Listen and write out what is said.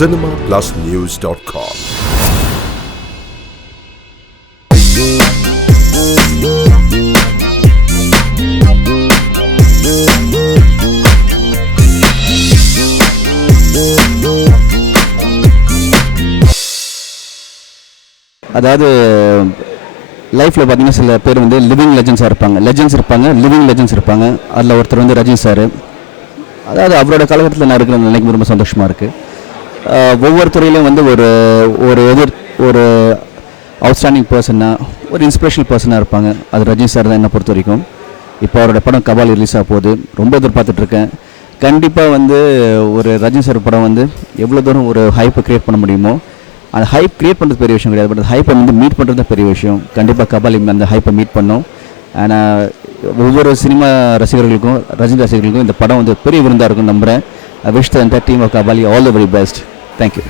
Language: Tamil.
cinemaplusnews.com. அதாவது லைஃப்பில் பார்த்தீங்கன்னா சில பேர் வந்து லிவிங் லெஜெண்ட்ஸாக இருப்பாங்க, லிவிங் லெஜெண்ட்ஸ் இருப்பாங்க. அதில் ஒருத்தர் வந்து ரஜினி சார். அதாவது அவரோட காலகட்டத்தில் நான் இருக்கிற நினைக்கும் ரொம்ப சந்தோஷமாக இருக்குது. ஒவ்வொரு துறையிலும் வந்து ஒரு அவுட்ஸ்டாண்டிங் பர்சனாக, ஒரு இன்ஸ்பிரேஷனல் பர்சனாக இருப்பாங்க. அது ரஜினி சார் தான் என்னை பொறுத்த வரைக்கும். இப்போ அவரோட படம் கபாலி ரிலீஸ் ஆக போகுது, ரொம்ப எதிர்பார்த்துட்ருக்கேன். கண்டிப்பாக வந்து ஒரு ரஜினி சார் படம் வந்து எவ்வளோ தூரம் ஒரு ஹைப்பை க்ரியேட் பண்ண முடியுமோ, அந்த ஹைப் க்ரியேட் பண்ணுறது பெரிய விஷயம் கிடையாது, பட் அந்த ஹைப்பை வந்து மீட் பண்ணுறது தான் பெரிய விஷயம். கண்டிப்பாக கபாலி அந்த ஹைப்பை மீட் பண்ணோம். ஆனால் ஒவ்வொரு சினிமா ரசிகர்களுக்கும், ரஜினி ரசிகர்களுக்கும் இந்த படம் வந்து பெரிய விருந்தாக இருக்கும்னு நம்புகிறேன். I wish the entire team of Kabali all the very best. Thank you.